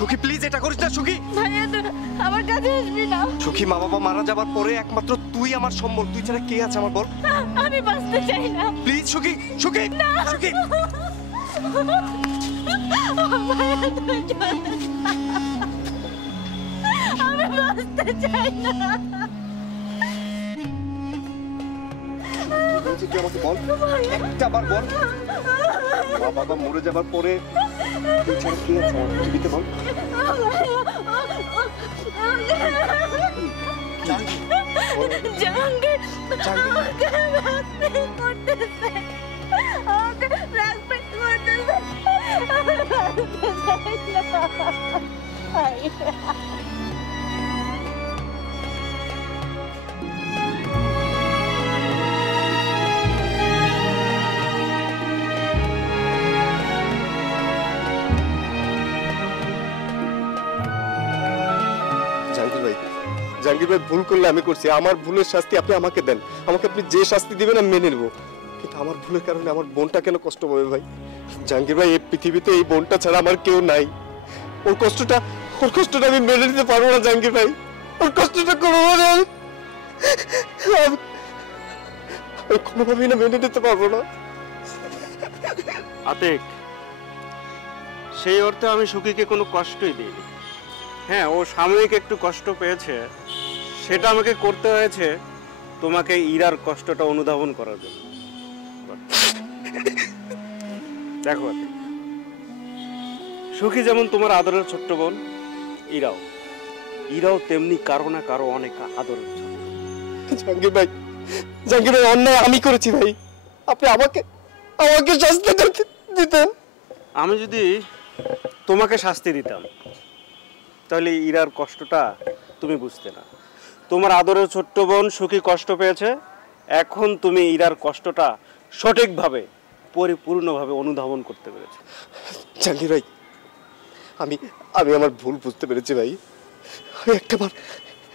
সুখী প্লিজ এটা করিস না সুখী। ভাইয়া তুই আমার কাছে আসবি না। সুখী মা বাবা মারা যাবার পরে একমাত্র তুই আমার সম্বল, তুই ছাড়া কে আছে আমার বল? আমি বাঁচতে চাই না প্লিজ সুখী, সুখী সুখী। ভাইয়া তুই চলে যা। আমি বাঁচতে চাই না। তুই আমাকে বল, একটা বার বল, মা বাবা মরে যাবার পরে তুই ছাড়া কে আছে আমার পৃথিবীতে বল? জাহাঙ্গীর আমাকে ব্ল্যাকমেল করতেছে, আমাকে ব্ল্যাকমেল করতেছে। আমি বাঁচতে চাই না। জাহাঙ্গীর ভাই ভুল করলে আমি করছি, আমার ভুলের শাস্তি আপনি আমাকে দেন, আমাকে আপনি যে শাস্তি দিবেন আমি মেনে নেবো, কিন্তু আমার ভুলের কারণে আমার বোনটা কেন কষ্ট পাবে ভাই? জাহাঙ্গীর ভাই এই পৃথিবীতে এই বোনটা ছাড়া আমার কেউ নাই, ওর কষ্টটা আমি মেনে নিতে পারবো না জাহাঙ্গীর ভাই, ওর কষ্টটা কোনোভাবেই না মেনে নিতে পারবো না। আতিক, সেই অর্থে আমি সুখীকে কোনো কষ্টই দিইনি। হ্যাঁ, ও সাময়িক একটু কষ্ট পেয়েছে, সেটা আমাকে করতে হয়েছে তোমাকে ইরার কষ্টটা অনুধাবন করার জন্য। দেখো আতিক, সুখী যেমন তোমার আদরের ছোট্ট বোন, ইরাও তেমনি কারো না কারো অনেক আদরের ছোট। জাহাঙ্গীর ভাই অন্যায় আমি করেছি ভাই, আপনি আমাকে শাস্তি দিতেন। আমি যদি তোমাকে শাস্তি দিতাম তাহলে ইরার কষ্টটা তুমি বুঝতে না। তোমার আদরের ছোট্ট বোন সুখী কষ্ট পেয়েছে, এখন তুমি ইরার কষ্টটা সঠিকভাবে পরিপূর্ণভাবে অনুধাবন করতে পেরেছো। জাহাঙ্গীর ভাই আমি আমার ভুল বুঝতে পেরেছি ভাই, আমি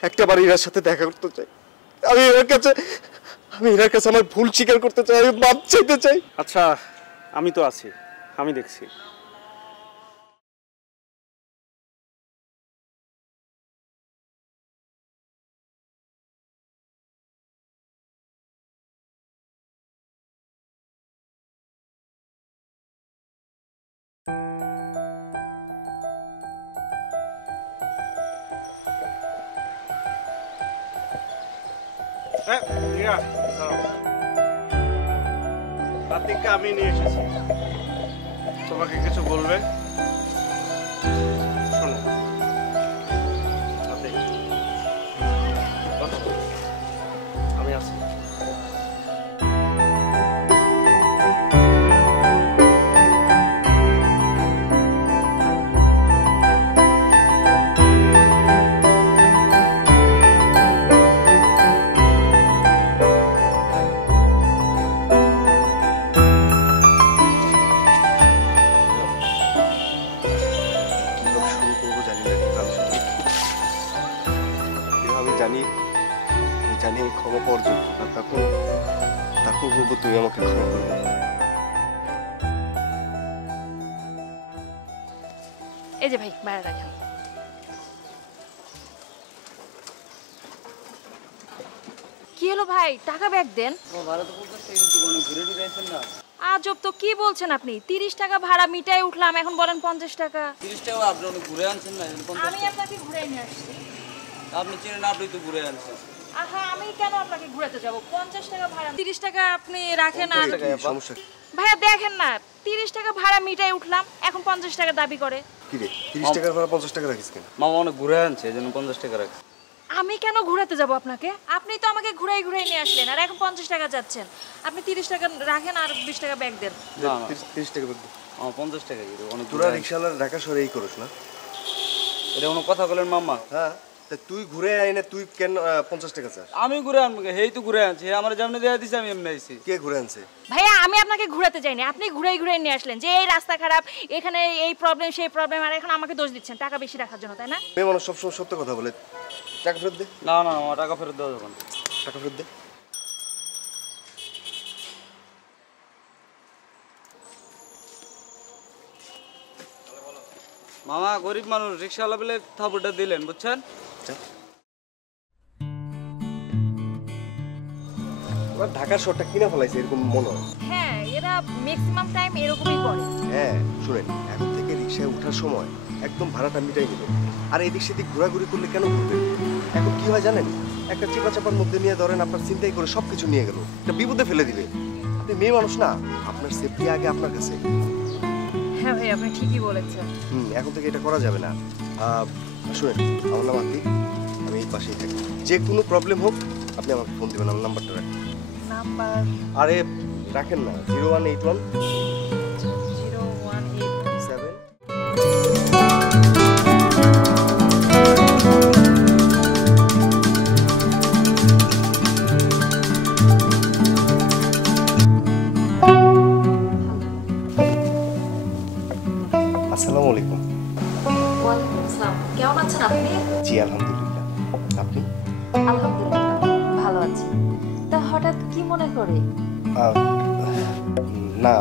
একটাবার ইরার সাথে দেখা করতে চাই, আমি ইরার কাছে আমার ভুল স্বীকার করতে চাই, আমি মাপ চাইতে চাই। আচ্ছা, আমি তো আছি, আমি দেখছি। আতিককে আমি নিয়ে এসেছি, তোমাকে কিছু বলবে। শোনো আতিক, আমি আছি। জানি আমি ক্ষমা পাওয়ার যোগ্য না, তারপর বলবো তুমি আমাকে ক্ষমা করবে। এই যে ভাই বাইরে রাখেন। কি হলো ভাই, টাকা ব্যাক দেন। আজব তো, কি বলছেন আপনি? 30 টাকা ভাড়া মিটাই উঠলাম, এখন বলেন 50 টাকা। 30 টাকা আপনি অনেক ঘুরে আনছেন না? আমি আপনাকে ঘুরে নিয়ে আসছি। আপনি চেনেন, আপনি তো ঘুরে আনছেন। আহা, আমি কেন আপনাকে ঘুরাতে যাব? 50 টাকা ভাড়া, 30 টাকা আপনি রাখেন। আর সমস্যা ভাইয়া দেখেন না, 30 টাকা ভাড়া মিটাই উঠলাম, এখন 50 টাকা দাবি করে। কি রে, 30 টাকার ভাড়া 50 টাকা রাখিস কেন? মামা অনেক ঘুরে আনছে, এজন্য 50 টাকা রাখছি। আমি কেন ঘুরাতে যাব আপনাকে? আপনি তো আমাকে ঘুরাই নিয়ে আসলেন, আর এখন 50 টাকা যাচ্ছেন। আপনি 30 টাকা রাখেন আর 20 টাকা ব্যাক দেন। 30 টাকা ব্যাক দে। 50 টাকা দিই। অনেক তোরা রিকশাওয়ালার ঢাকা শহরে এই করছ না? এটা কোনো কথা বলেন মামা? হ্যাঁ, তা তুই ঘুরে আইনে তুই কেন 50 টাকা চাস? আমি ঘুরে আনবো, হেই তো ঘুরে আনছি, আমার যেমনি দেয়া দিছে আমি এমনি আইছি। কে ঘুরে আনছে? ভাইয়া আমি আপনাকে ঘুরাতে যাইনি, আপনি ঘুরাই নিয়ে আসলেন যে এই রাস্তা খারাপ, এখানে এই প্রবলেম সেই প্রবলেম, আর এখন আমাকে দোষ দিচ্ছেন টাকা বেশি রাখার জন্য, তাই না? মেয়ে মানুষ সবসময় সত্য কথা বলে। টাকা ফেরত দে। না না, আমার টাকা ফেরত দেওয়া যাবে না। টাকা ফেরত দে। মামা গরিব মানুষ, রিক্সাওয়ালা বলে থাপুরটা দিলেন, বুঝছেন? ওরা ঢাকার শহরটা কিনা ফেলাইছে এরকম মনে হয়। হ্যাঁ, এরা ম্যাক্সিমাম টাইম এরকমই করে। হ্যাঁ শুনেন, এখন থেকে রিক্সায় ওঠার সময় একদম ভাড়াটা মিটাই নেবেন। আর এদিক সেদিক ঘোরাঘুরি করলে কেন ঘুরবেন? এখন কি হয় জানেন, একটা চিপা চাপার মধ্যে নিয়ে ধরেন আপনার চিন্তাই করে সব কিছু নিয়ে গেল, এটা বিপদে ফেলে দিবে। আপনি মেয়ে মানুষ না, আপনার সেফটি আগে আপনার কাছে। হ্যাঁ ভাই, আপনি ঠিকই বলেছেন। এখন থেকে এটা করা যাবে না। শুনেন, আমার নাম আতি, আমি এই পাশেই থাকি। যে কোনো প্রবলেম হোক আপনি আমাকে ফোন দেবেন, আমার নাম্বারটা রাখেন। নাম্বার? আরে রাখেন না, 0181 0187। আসসালামু আলাইকুম। ওয়ালাইকুম আসসালাম। কেমন আছেন আপনি? জি আলহামদুলিল্লাহ, আপনি? আলহামদুলিল্লাহ ভালো আছি। তা হঠাৎ কি মনে করে? না,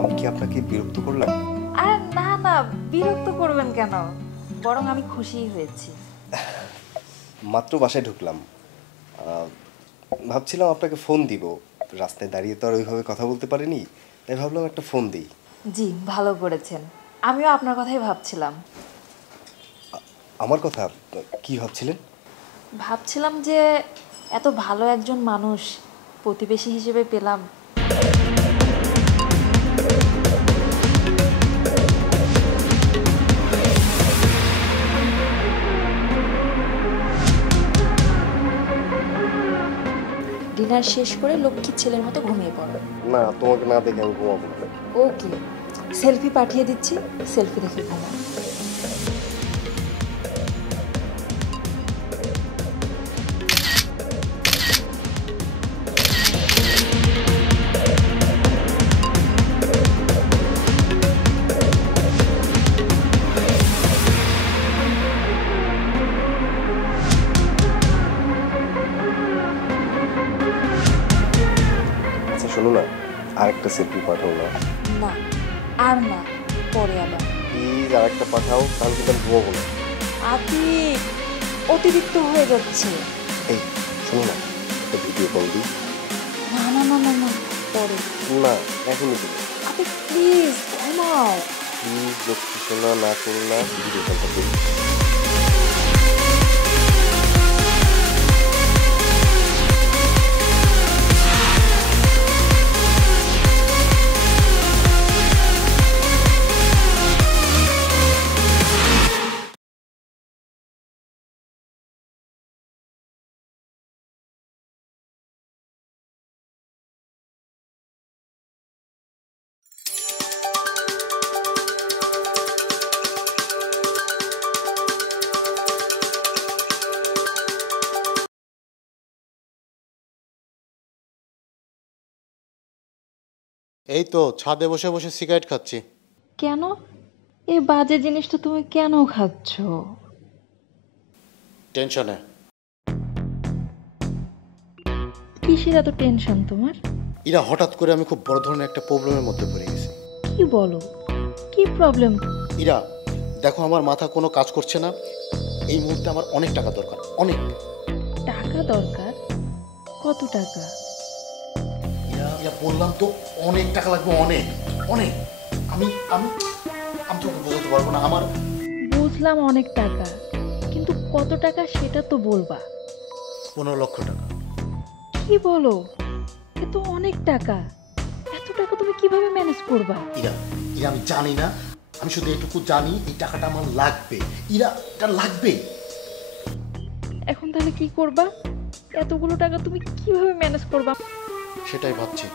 আমি কি আপনাকে বিরক্ত করলাম? আরে না না, বিরক্ত করবেন কেন, বরং আমি খুশিই হয়েছি। মাত্র বাসায় ঢুকলাম, ভাবছিলাম আপনাকে ফোন দিব। রাস্তায় দাঁড়িয়ে তো আর ওইভাবে কথা বলতে পারিনি, তাই ভাবলাম একটা ফোন দিই। জি ভালো করেছেন, আমিও আপনার কথাই ভাবছিলাম। আমার কথা? কি ভাবছিলেন? ভাবছিলাম যে এত ভালো একজন মানুষ প্রতিবেশী হিসেবে পেলাম। ডিনার শেষ করে লক্ষ্মীর ছেলের মতো ঘুমিয়ে পড়ো। না, তোমাকে না দেখে আমি ঘুমাবো না। ওকে, সেলফি পাঠিয়ে দিচ্ছি, সেলফি দেখে ঘুমাও। আচ্ছা শোনো না, আরেকটা সেলফি পাঠাও না। না আর না, পরে আবার। প্লিজ আরেকটা পাঠাও, তাহলে কিন্তু আমি ঘুমাবো না। আতি অতিরিক্ত হয়ে যাচ্ছে। এই শোনো না, একটা ভিডিও কল দিই। না না না না না, পরে। না, এখনই দিই। আতি প্লিজ ঘুমাও। প্লিজ লক্ষ্মী শোনা, না করো না, ভিডিও কলটা দিই। এই তো ছাদে বসে বসে সিগারেট খাচ্ছি। কেন এই বাজে জিনিসটা তুমি কেন খাচ্ছ? টেনশনে। কিসের এত টেনশন তোমার? এরা হঠাৎ করে আমি খুব বড় ধরনের একটা প্রবলেমের মধ্যে পড়ে গেছি। কি বলো, কি প্রবলেম? ইরা দেখো, আমার মাথা কোনো কাজ করছে না। এই মুহূর্তে আমার অনেক টাকা দরকার, অনেক টাকা দরকার? কত টাকা? ইরা বললাম তো, অনেক টাকা লাগবে, অনেক অনেক। আমি আমি আমি তোকে বোঝাতে পারবো না। আমার বুঝলাম অনেক টাকা, কিন্তু কত টাকা সেটা তো বলবা। 15 লক্ষ টাকা। কি বলো, এ তো অনেক টাকা। এত টাকা তুমি কিভাবে ম্যানেজ করবা? ইরা ইরা আমি জানি না, আমি শুধু এটুকু জানি এই টাকাটা আমার লাগবে। ইরা এটা লাগবে। এখন তাহলে কি করবা? এতগুলো টাকা তুমি কিভাবে ম্যানেজ করবা? সেটাই ভাবছি।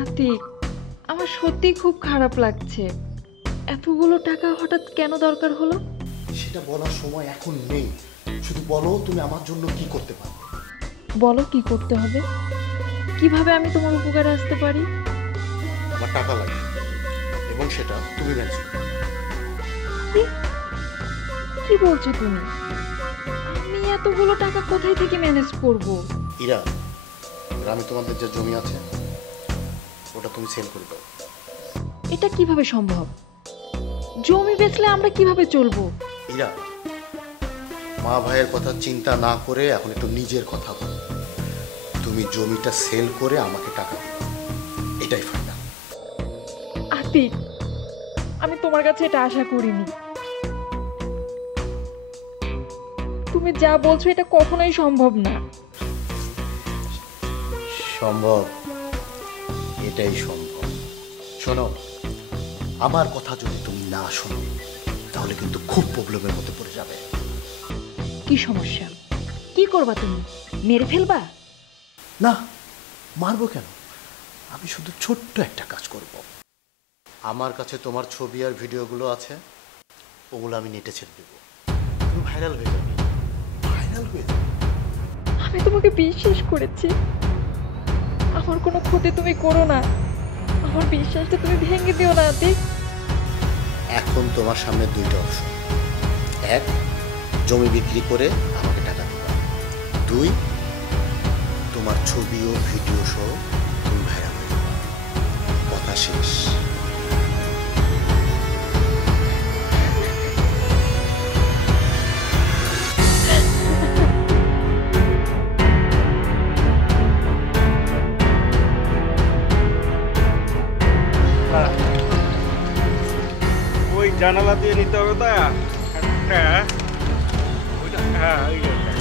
আতিক, আমার সত্যি খুব খারাপ লাগছে। এতগুলো টাকা হঠাৎ কেন দরকার হলো? সেটা বলার সময় এখন নেই। শুধু বলো তুমি আমার জন্য কি করতে পারো। বলো কি করতে হবে, কিভাবে আমি তোমার উপকারে আসতে পারি? আমার টাকা লাগবে এবং সেটা তুমি ম্যানেজ করো। কি বলছো তুমি? আমি এতগুলো টাকা কোথায় থেকে ম্যানেজ করব? ইরা, গ্রামে তোমাদের যে জমি আছে ওটা তুমি সেল করে দাও। এটা কিভাবে সম্ভব? জমি বেচলে আমরা কিভাবে চলবো? ইরা, মা ভাইয়ের কথা চিন্তা না করে এখন একটু নিজের কথা বল। তুমি জমিটা সেল করে আমাকে টাকা দিবে, এটাই ফাইনাল। আতিক, আমি তোমার কাছে এটা আশা করিনি। তুমি যা বলছো এটা কখনোই সম্ভব না। সম্ভব, এটাই সম্ভব। শোনো, আমার কথা যদি তুমি না শোনো তাহলে কিন্তু খুব প্রবলেমের মধ্যে পড়ে যাবে। কি সমস্যা? কি করবা তুমি? মেরে ফেলবা? না, মারবো কেন? আমি শুধু ছোট্ট একটা কাজ করব। আমার কাছে তোমার ছবি আর ভিডিওগুলো আছে, ওগুলো আমি নেটে ছেড়ে দেবো। তুমি ভাইরাল হয়ে যাবে, ভাইরাল হয়ে যাবে। আমি তোমাকে বিশ্বাস করেছি। আমার কোনো ক্ষতি তুমি করো না। আমার বিশ্বাসটা তুমি ভেঙে দিও না আতিক। এখন তোমার সামনে দুইটা অপশন। এক, জমি বিক্রি করে আমাকে টাকা দিবা। দুই, তোমার ছবি ও ভিডিও সহ তুমি ভাইরাল হয়ে যাবে। কথা শেষ। ওই জানালা দিয়ে নিতে হবে তা একটা ওইটা, হ্যাঁ ওই যে একটা।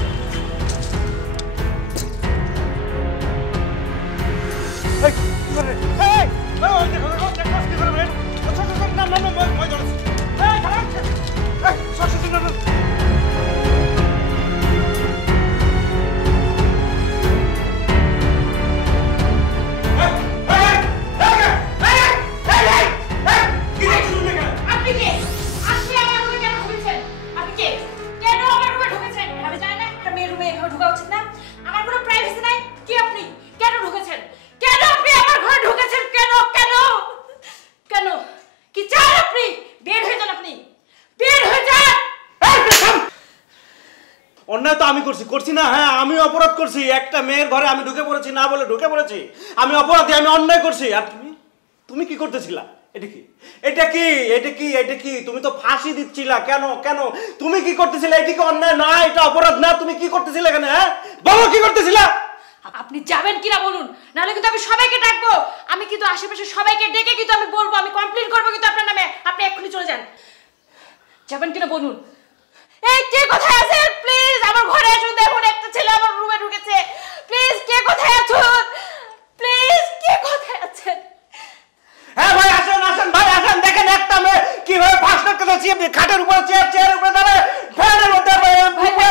এই, কি করে? এই, ওই দেখো, দেখো, দেখো, কি করে বের? ছোট, ছোট, না, না, না, মই ধরেছি। এই, খারাপ, এই, সর, সর, না, না। অন্যায় তো আমি করছি না? হ্যাঁ, আমি অপরাধ করছি। একটা মেয়ের ঘরে আমি ঢুকে পড়েছি না বলে ঢুকে পড়েছি। আমি অপরাধী, আমি অন্যায় করছি। আর তুমি কি করতেছিলা? এটা কি, এটা কি, এটা কি, এটা কি? তুমি তো ফাঁসি দিচ্ছিলা। কেন কেন তুমি কি করতেছিলে? এটা কি অন্যায় না? এটা অপরাধ না? তুমি কি করতেছিলে এখানে? হ্যাঁ বলো, কি করতেছিলা? আপনি যাবেন কিনা বলুন, নাহলে কিন্তু আমি সবাইকে ডাকবো। আমি কিন্তু আশেপাশে সবাইকে ডেকে কিন্তু আমি বলবো, আমি কমপ্লেইন করবো কিন্তু আপনার নামে। আপনি এক্ষুনি চলে যান। যাবেন কিনা বলুন। এই, কে কোথায় আছেন? প্লিজ আমার ঘরে আসুন। দেখুন একটা ছেলে আমার রুমে ঢুকেছে। প্লিজ কে কোথায় আছেন? প্লিজ কে কোথায় আছেন? হ্যাঁ ভাই, আসেন আসেন ভাই, আসেন। দেখেন একটা মেয়ে কিভাবে ফাঁস করতেছে, খাটের উপরে চেয়ারের উপরে দাঁড়ায়, ফ্যানের মধ্যে।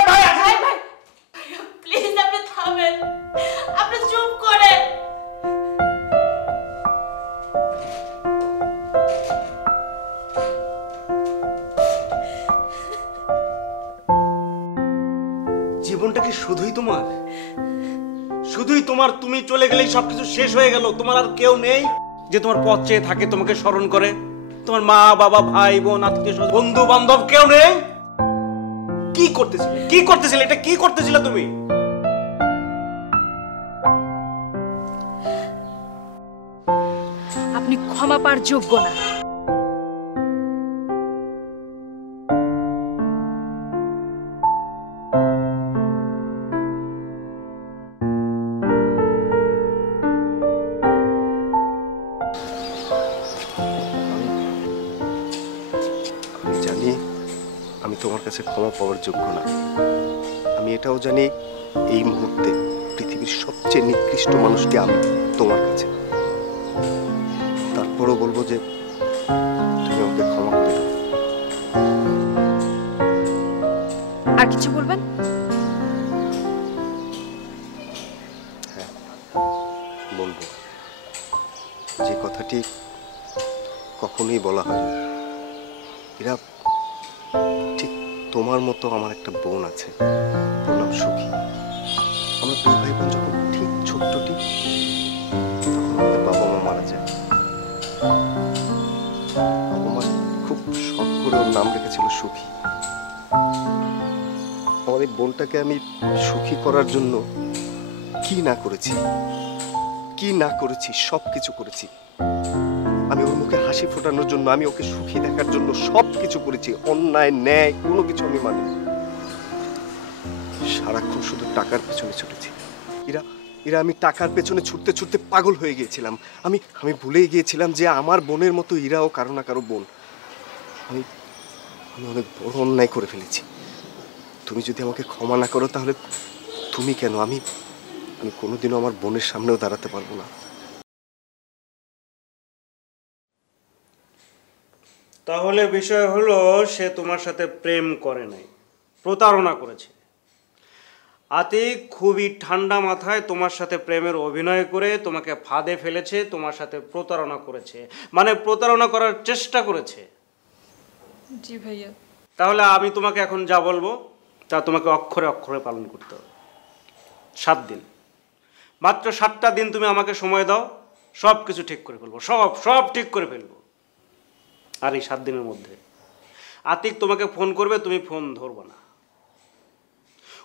ভাই আসেন ভাই, প্লিজ আপনি থামেন, আপনি চুপ করেন। জীবনটা কি শুধুই তোমার? শুধুই তোমার? তুমি চলে গেলেই সবকিছু শেষ হয়ে গেল? তোমার আর কেউ নেই যে তোমার পথ চেয়ে থাকে, তোমাকে স্মরণ করে? তোমার মা বাবা, ভাই বোন, আত্মীয় স্বজন, বন্ধু বান্ধব কেউ নেই? কি করতেছিলে? কি করতেছিলে? এটা কি করতেছিলে তুমি? আপনি ক্ষমা পাওয়ার যোগ্য না। আমি তোমার কাছে ক্ষমা পাওয়ার যোগ্য না। আমি এটাও জানি এই মুহূর্তে পৃথিবীর সবচেয়ে নিকৃষ্ট মানুষটি আমি তোমার কাছে। তারপরও বলবো যে তুমি আমাকে ক্ষমা করে দাও। আর কিছু বলবেন? হ্যাঁ, বলবো যে কথাটি কখনোই বলা হয়নি। এরা ঠিক তোমার মতো আমার একটা বোন আছে, ওর নাম সুখী। আমরা দুই ভাই বোন যখন ঠিক ছোট্টটি, তখন আমাদের বাবা মা মারা যায়। বাবা মা খুব শখ করে ওর নাম রেখেছিল সুখী। আমার এই বোনটাকে আমি সুখী করার জন্য কি না করেছি, কি না করেছি, সব কিছু করেছি। আমি ওর মুখে হাসি ফোটানোর জন্য, আমি ওকে সুখী দেখার জন্য সব কিছু করেছি। অন্যায় ন্যায় কোনো কিছু আমি মানি না। সারাক্ষণ শুধু টাকার পেছনে ছুটেছি। ইরা ইরা আমি টাকার পেছনে ছুটতে ছুটতে পাগল হয়ে গিয়েছিলাম। আমি আমি ভুলেই গিয়েছিলাম যে আমার বোনের মতো ইরাও কারো না কারো বোন। আমি আমি অনেক বড় অন্যায় করে ফেলেছি। তুমি যদি আমাকে ক্ষমা না করো তাহলে তুমি কেন, আমি আমি কোনোদিনও আমার বোনের সামনেও দাঁড়াতে পারবো না। তাহলে বিষয় হলো সে তোমার সাথে প্রেম করে নাই, প্রতারণা করেছে। আতিক খুবই ঠান্ডা মাথায় তোমার সাথে প্রেমের অভিনয় করে তোমাকে ফাঁদে ফেলেছে, তোমার সাথে প্রতারণা করেছে, মানে প্রতারণা করার চেষ্টা করেছে। জি ভাইয়া। তাহলে আমি তোমাকে এখন যা বলবো তা তোমাকে অক্ষরে অক্ষরে পালন করতে হবে। 7 দিন, মাত্র 7টা দিন তুমি আমাকে সময় দাও, সব কিছু ঠিক করে ফেলবো, সব ঠিক করে ফেলবো। আর এই 7 দিনের মধ্যে আতিক তোমাকে ফোন করবে, তুমি ফোন ধরবো না।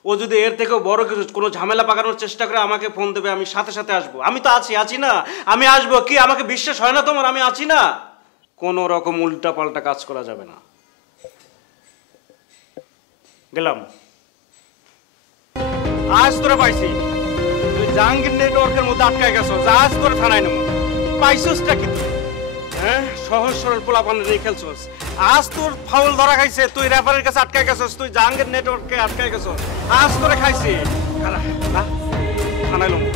ও যদি এর থেকেও বড় কিছু কোনো ঝামেলা পাকানোর চেষ্টা করে আমাকে ফোন দেবে, আমি সাথে সাথে আসবো। আমি তো আছি না, আমি আসবো। কি আমাকে বিশ্বাস হয় না তোমার? আমি আছি না। কোনো রকম উল্টা পাল্টা কাজ করা যাবে না। গেলাম। আজ তোরা পাইছি, তুই জাহাঙ্গীর নেটওয়ার্কের মধ্যে আটকায় গেছো, আজ তোর থানায় নেবো। পাইছসটা কি তুই? হ্যাঁ, সহজ সরল পোলাপানের নিয়ে খেলছস। আজ তোর ফাউল ধরা খাইছে, তুই রেফারের কাছে আটকায় গেছস, তুই জাহাঙ্গীর নেটওয়ার্কে আটকায় গেছস। আজ তোরে খাইছি। থানায় নেবো।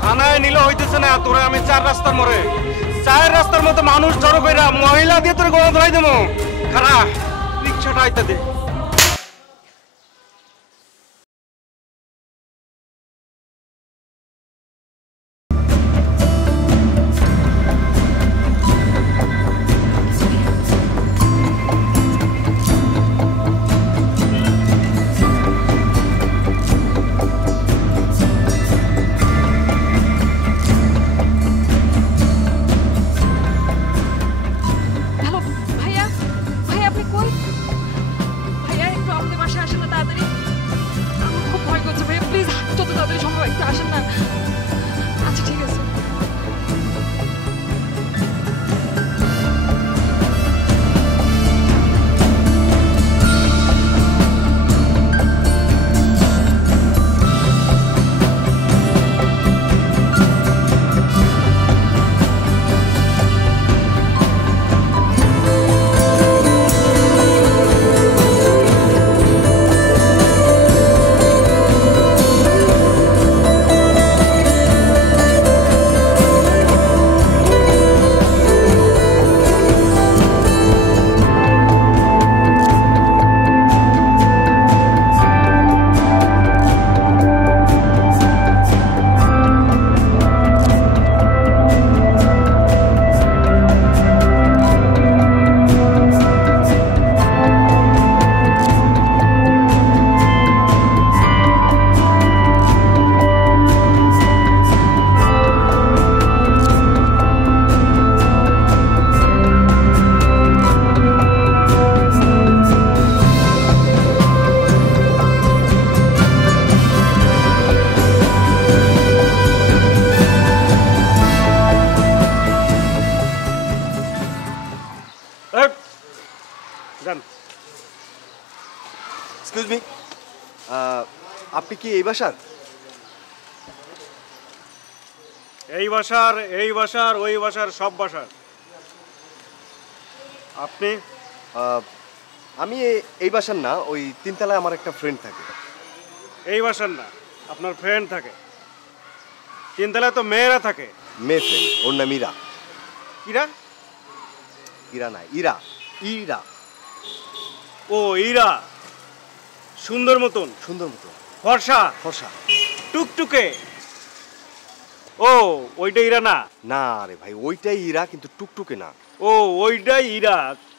থানায় নিলে হইতেছে না, তোরে আমি 4 রাস্তার মোড়ে, 4 রাস্তার মতো মানুষ জড়ো করে মহিলা দিয়ে তোর গলা ধরাই দেবো। খারাপ রিক্সাটা আইতে দে। হ্যালো ভাইয়া, ভাইয়া আপনি কই? ভাইয়া একটু আমাদের বাসায় আসেন না তাড়াতাড়ি। আমার খুব ভয় করছে ভাইয়া, প্লিজ যত তাড়াতাড়ি সম্ভব একটু আসেন না। আচ্ছা ঠিক আছে। এক্সকিউজ মি, আপনি কি এই বাসার? এই বাসার ওই বাসার সব বাসার। আপনি? আমি এই বাসার না, ওই 3 তলায় আমার একটা ফ্রেন্ড থাকে। এই বাসার না, আপনার ফ্রেন্ড থাকে। 3 তলায় তো মেয়েরা থাকে। মেয়ে ফ্রেন্ড, ওর নাম ইরা। ইরা? ইরা না, ইরা। ইরা। ও ইরা, সুন্দর মতন, সুন্দর মতো, ফর্সা ফর্সা, টুকটুকে। ও ওইটা ইরা না? না রে ভাই, ওইটাই ইরা কিন্তু টুকটুকে না। ও ওইটাই ইরা,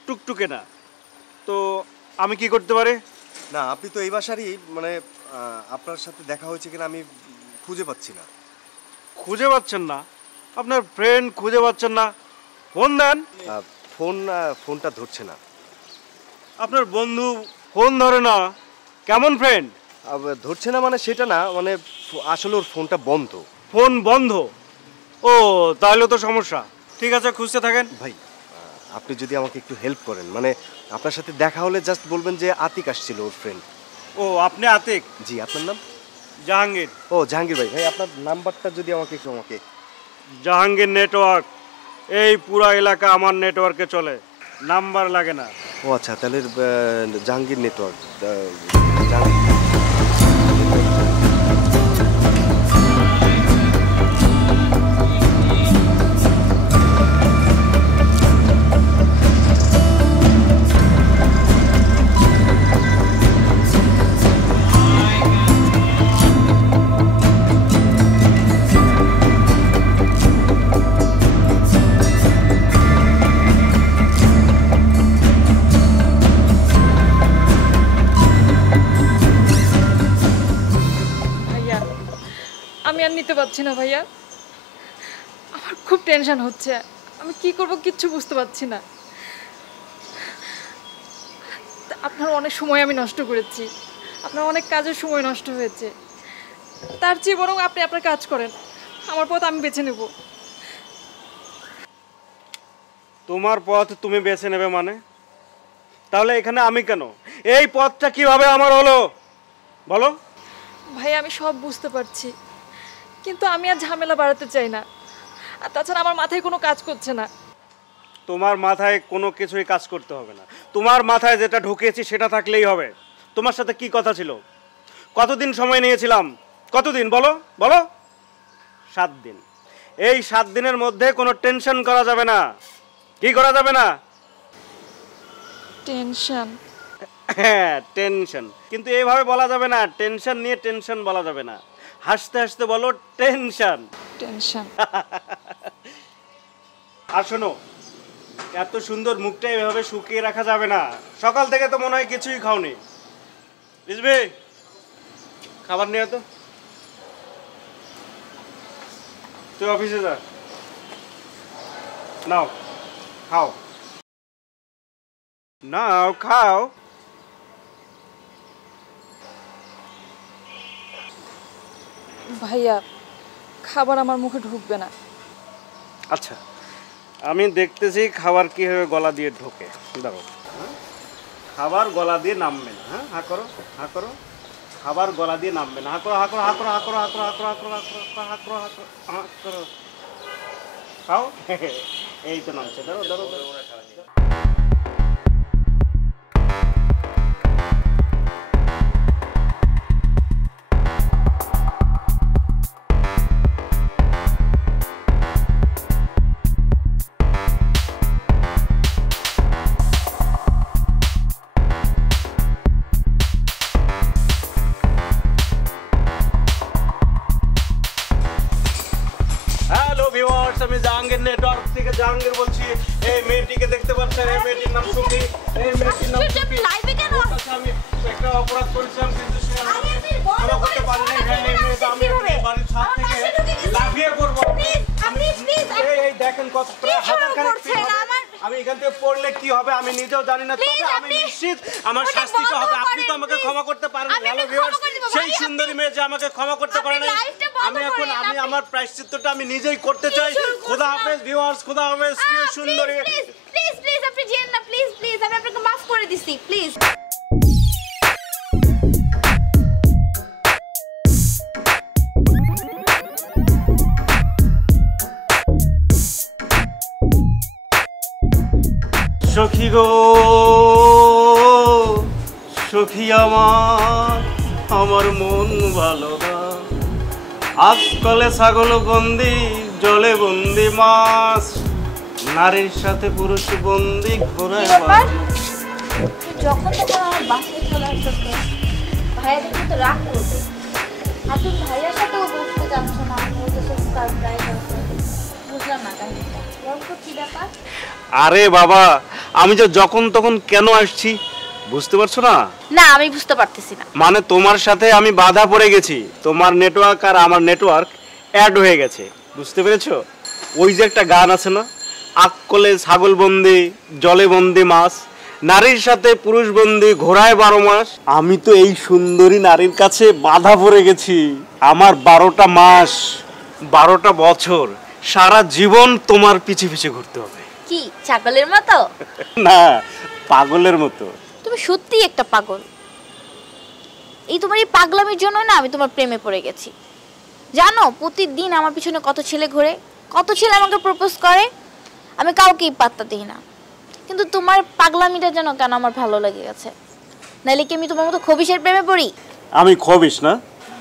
টুকটুকে না। তো আমি কি করতে পারি? না, আপনি তো এই বাসারই, মানে আপনার সাথে দেখা হয়েছে কিনা আমি খুঁজে পাচ্ছি না। খুঁজে পাচ্ছেন না? আপনার ফ্রেন্ড খুঁজে পাচ্ছেন না? ফোন দেন। ফোনটা ধরছে না। আপনার বন্ধু ফোন ধরে না? কেমন ফ্রেন্ড? ধরছে না মানে সেটা না, মানে আসলে ওর ফোনটা বন্ধ। ফোন বন্ধ? ও তাহলে তো সমস্যা। ঠিক আছে, খুঁজতে থাকেন। ভাই আপনি যদি আমাকে একটু হেল্প করেন, মানে আপনার সাথে দেখা হলে জাস্ট বলবেন যে আতিক আসছিল, ওর ফ্রেন্ড। ও আপনি আতিক? জি। আপনার নাম? জাহাঙ্গীর। ও জাহাঙ্গীর ভাই। ভাই আপনার নাম্বারটা যদি আমাকে একটু জাহাঙ্গীর নেটওয়ার্ক, এই পুরা এলাকা আমার নেটওয়ার্কে চলে, নাম্বার লাগে না। ও আচ্ছা, তাহলে জাহাঙ্গীর নেটওয়ার্ক। আমি আর নিতে পারছি না ভাইয়া, আমার খুব টেনশন হচ্ছে, আমি কি করব কিচ্ছু বুঝতে পারছি না। আপনার অনেক সময় আমি নষ্ট করেছি, আপনার অনেক কাজের সময় নষ্ট হয়েছে, তার চেয়ে বরং আপনি আপনার কাজ করেন, আমার পথ আমি বেছে নেব। তোমার পথ তুমি বেছে নেবে মানে? তাহলে এখানে আমি কেন? এই পথটা কিভাবে আমার হলো বলো? ভাই আমি সব বুঝতে পারছি, কিন্তু আমি আর ঝামেলা বাড়াতে চাই না, আর তাছাড়া আমার মাথায় কোনো কাজ করছে না। তোমার মাথায় কোনো কিছুই কাজ করতে হবে না, তোমার মাথায় যেটা ঢুকেছি সেটা থাকলেই হবে। তোমার সাথে কি কথা ছিল? কতদিন সময় নিয়েছিলাম? কতদিন বলো বলো? 7 দিন। এই 7 দিনের মধ্যে কোনো টেনশন করা যাবে না। কি করা যাবে না? টেনশন? হ্যাঁ টেনশন, কিন্তু এইভাবে বলা যাবে না, টেনশন নিয়ে টেনশন বলা যাবে না, হাসতে হাসতে বলো টেনশন। টেনশন। আর শোনো, এত সুন্দর মুখটা এভাবে শুকিয়ে রাখা যাবে না। সকাল থেকে তো মনে হয় কিছুই খাওনি। বুঝবে? খাবার নিয়ে তো, তুই অফিসে যা, নাও খাও, নাও খাও। ভাইয়া খাবার আমার মুখে ঢুকবে না। আচ্ছা আমি দেখতেছি খাবার কিভাবে গলা দিয়ে ঢোকে। দেখো, খাবার গলা দিয়ে নামবে না। হ্যাঁ, হা করো, হা করো। খাবার গলা দিয়ে নামবে না। হা করো, হা করো, হা করো, হা করো, হা করো, হা করো, হা করো, হা করো, হা করো, হা করো, হা করো। খাও। এই তো নামছে। ধরো ধরো ধরো। আমি জাহাঙ্গীর নেটওয়ার্ক থেকে জাহাঙ্গীর বলছি। এই মেয়েটিকে দেখতে পাচ্ছেন, এই মেয়েটির নাম সুখী। এই মেয়েটির নাম সুখী। আমি একটা অপরাধ করেছিলাম কিন্তু সে ক্ষমা করতে পারেনি। হ্যাঁ, এই মেয়েটা আমি বাড়ির ছাদ থেকে লাফিয়ে পড়বো। এই দেখেন কত প্রায় 1000 খানেক ফিট হবে। আমি এখান থেকে পড়লে কি হবে আমি নিজেও জানি না, তবে আমি নিশ্চিত আমার শাস্তিটা হবে। আপনি তো আমাকে ক্ষমা করতে পারেন। হ্যালো ভিউয়ার্স, সেই সুন্দরী মেয়ে যে আমাকে ক্ষমা করতে পারে না, আমি এখন আমার প্রায়শ্চিত্তটা আমি নিজেই করতে চাই। খোদা হাফেজ ভিউয়ার্স, খোদা হাফেজ প্রিয় সুন্দরী। প্লিজ প্লিজ আপনি যেন না, প্লিজ প্লিজ আমি আপনাকে মাফ করে দিছি, প্লিজ। সখী গো সখী আমার মন ভালো না। আজকালে ছাগল বন্দি, জলে বন্দি মাছ, নারীর সাথে পুরুষ বন্দি ঘোরায়। যখন তখন আমার বাসায় চলে আসতো, ভাইয়া দেখে তো রাগ করবে, আর তুমি ভাইয়ার সাথেও বসতে যাচ্ছ না, বলতেছো সারপ্রাইজ আছে। বুঝলাম না কাহিনীটা, বলতো কি ব্যাপার? আরে বাবা, আমি যে যখন তখন কেন আসছি বুঝতে পারছো না? না আমি বুঝতে পারতেছি না। মানে তোমার সাথে আমি বাধা পড়ে গেছি, তোমার নেটওয়ার্ক আর আমার নেটওয়ার্ক অ্যাড হয়ে গেছে, বুঝতে পেরেছো? ওই যে একটা গান আছে না, আকলে ছাগল বন্দি, জলে বন্দি মাছ, নারীর সাথে পুরুষ বন্দি ঘোরায় 12 মাস। আমি তো এই সুন্দরী নারীর কাছে বাধা পড়ে গেছি। আমার 12টা মাস, 12টা বছর, সারা জীবন তোমার পিছে পিছে ঘুরতে হবে। কি ছাগলের মতো? না, পাগলের মতো। তুমি সত্যিই একটা পাগল। এই তোমার এই পাগলামির জন্য না আমি তোমার প্রেমে পড়ে গেছি। জানো প্রতিদিন আমার পিছনে কত ছেলে ঘোরে, কত ছেলে আমাকে প্রপোজ করে, আমি কাউকেই পাত্তা দিই না। কিন্তু তোমার পাগলামিটা যেন কেন আমার ভালো লেগে গেছে। নাইলে কি আমি তোমার মতো খবিশের প্রেমে পড়ি? আমি খবিশ না?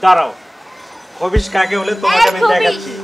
দাঁড়াও, খবিশ কাকে বলে তোমাকে আমি দেখাচ্ছি।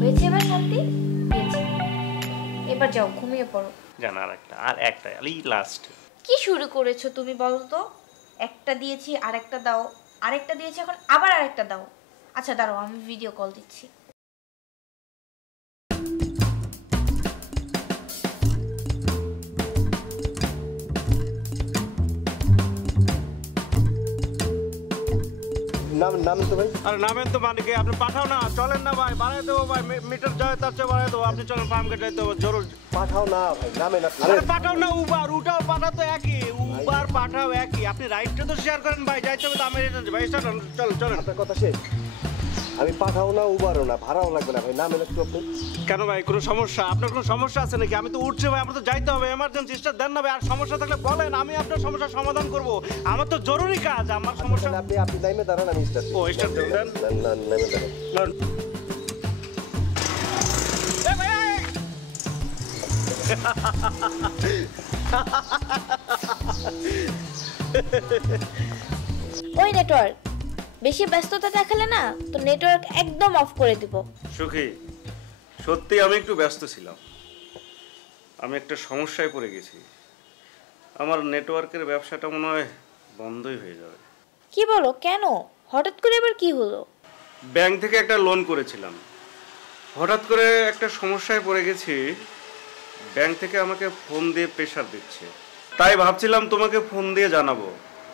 হয়েছে এবার শান্তি? এবার যাও ঘুমিয়ে পড়ো। জানা আর একটা এই লাস্ট। কি শুরু করেছো তুমি বলো তো? একটা দিয়েছি আরেকটা দাও, আরেকটা দিয়েছি এখন আবার আরেকটা দাও। আচ্ছা দাঁড়াও আমি ভিডিও কল দিচ্ছি। নাম তো ভাই। আরে নামেন তো মানে কি? আপনি পাঠাও না, চলেন না ভাই, বাড়াই দেবো ভাই, মিটার যায় তার চেয়ে বাড়াই দেবো। আপনি চলেন, ফার্ম গেট যাইতে হবে জরুর। পাঠাও না ভাই, নামে না। আরে পাঠাও না, উবার উঠাও পাঠাও তো একই, উবার পাঠাও একই। আপনি রাইডটা তো শেয়ার করেন ভাই, যাইতে হবে তো আমি ভাই। চলেন চলেন। আপনার কথা শেষ। আমি পাঠাও না, উবারও না, ভাড়াও লাগবে না ভাই, নামেন একটু আপনি। কেন ভাই, কোনো সমস্যা? আপনার কোনো সমস্যা আছে নাকি? আমি তো উঠছি ভাই, আমার তো যাইতে হবে, এমার্জেন্সি স্টার দেন না ভাই। আর সমস্যা থাকলে বলেন, আমি আপনার সমস্যার সমাধান করব। আমার তো জরুরি কাজ, আমার সমস্যা। আপনি নামে দাঁড়ান, আমি স্টার। ও স্টার দেন। নামে দাঁড়ান। ওই নেটওয়ার্ক বেশি ব্যস্ততা দেখালে না তো নেটওয়ার্ক একদম অফ করে দিব। সুখী, সত্যি আমি একটু ব্যস্ত ছিলাম। আমি একটা সমস্যায় পড়ে গেছি। আমার নেটওয়ার্কের ব্যবসাটা মনে হয় বন্ধই হয়ে যাবে। কি বলো, কেন? হঠাৎ করে এবার কি হলো? ব্যাংক থেকে একটা লোন করেছিলাম, হঠাৎ করে একটা সমস্যায় পড়ে গেছি। ব্যাংক থেকে আমাকে ফোন দিয়ে প্রেশার দিচ্ছে, তাই ভাবছিলাম তোমাকে ফোন দিয়ে জানাবো।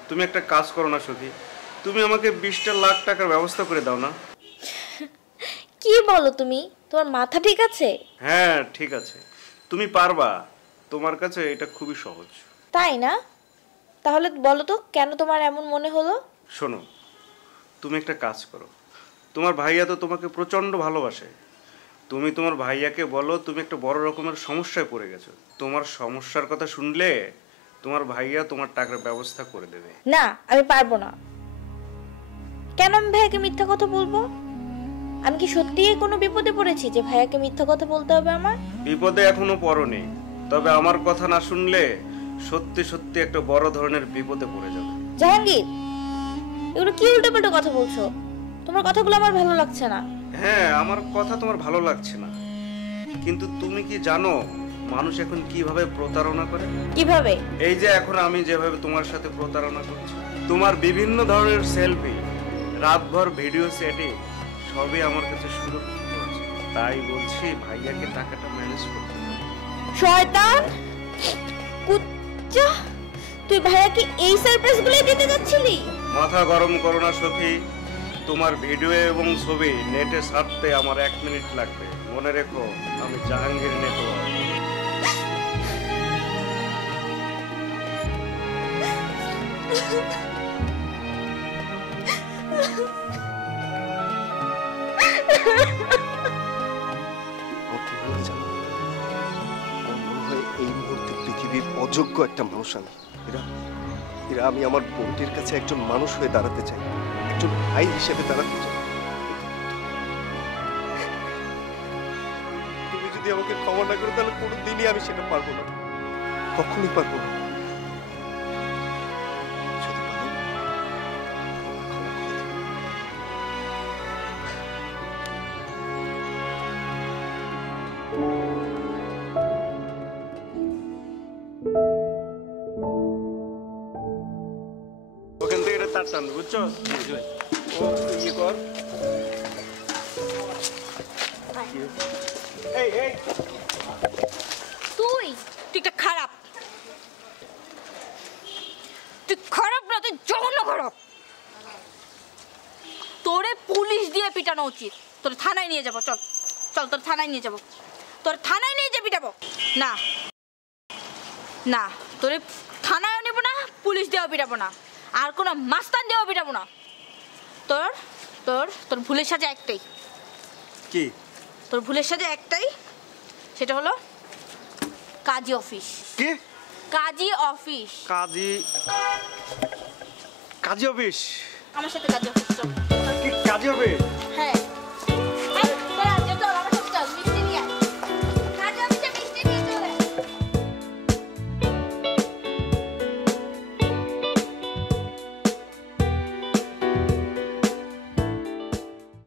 তুমি একটা কাজ করো না সুখী, তুমি আমাকে 20টা লাখ টাকার ব্যবস্থা করে দাও না। কি বলো তুমি? তোমার মাথা ঠিক আছে? হ্যাঁ ঠিক আছে, তুমি পারবা, তোমার কাছে এটা খুবই সহজ। তাই না? তাহলে বলো তো কেন তোমার এমন মনে হলো? শোনো, তুমি একটা কাজ করো, তোমার ভাইয়া তো তোমাকে প্রচণ্ড ভালোবাসে। তুমি তোমার ভাইয়াকে বলো তুমি একটা বড় রকমের সমস্যায় পড়ে গেছো। তোমার সমস্যার কথা শুনলে তোমার ভাইয়া তোমার টাকার ব্যবস্থা করে দেবে। না আমি পারবো না। কেন আমি ভাইয়াকে মিথ্যা কথা বলবো? আমি কি সত্যিই কোনো বিপদে পড়েছি যে ভাইয়াকে মিথ্যা কথা বলতে হবে আমার? বিপদে এখনো পড়োনি, তবে আমার কথা না শুনলে সত্যি সত্যি একটা বড় ধরনের বিপদে পড়ে যাবে। জাহাঙ্গীর, এগুলো কি উল্টোপাল্টা কথা বলছো? তোমার কথাগুলো আমার ভালো লাগছে না। হ্যাঁ, আমার কথা তোমার ভালো লাগছে না, কিন্তু তুমি কি জানো মানুষ এখন কিভাবে প্রতারণা করে? কিভাবে? এই যে এখন আমি যেভাবে তোমার সাথে প্রতারণা করছি, তোমার বিভিন্ন ধরনের সেলফি, রাতভর ভিডিও সেটিং সবই আমার কাছে সুরক্ষিত আছে। তাই বলছি ভাইয়াকে টাকাটা ম্যানেজ করতে হবে। শয়তান কুচ্চা, তুই ভাইয়াকে এই সারপ্রাইজগুলো দিতে যাচ্ছিলি? মাথা গরম করো না সখী, তোমার ভিডিও এবং ছবি নেটে ছাড়তে আমার 1 মিনিট লাগবে। মনে রেখো আমি জাহাঙ্গীর নেটওয়ার্ক। এই মুহূর্তে পৃথিবীর অযোগ্য একটা মানুষ আমি। এরা আমি আমার বোনটির কাছে একজন মানুষ হয়ে দাঁড়াতে চাই, একজন ভাই হিসেবে দাঁড়াতে চাই। তুমি যদি আমাকে ক্ষমা না করো তাহলে কোনোদিনই আমি সেটা পারবো না, কখনই পারবো না। যদি পারো, ক্ষমা করে দিও। ওখান থেকে এটা তার টানবে, বুঝছো? ও ইয়ে কর। এই এই তুই একটা খারাপ, তুই খারাপ না, তুই জঘন্য খারাপ। তোরে পুলিশ দিয়ে পিটানো উচিত। তোর থানায় নিয়ে যাবো, চল চল, তোর থানায় নিয়ে যাবো, তোর থানায় নিয়ে যে পিটাবো। না না, তোরে থানায় নেবো না, পুলিশ দিয়েও পিটাবো না, আর কোনো মাস্তান দিয়েও পিটাবো না। তোর তোর তোর ভুলের সাজা একটাই। কি? তোর ভুলের সাজা একটাই, সেটা হলো কাজী অফিস। কি? কাজী অফিস। কাজী? কাজী অফিস? আমার সাথে কাজী অফিস চল। কি কাজী অফিস?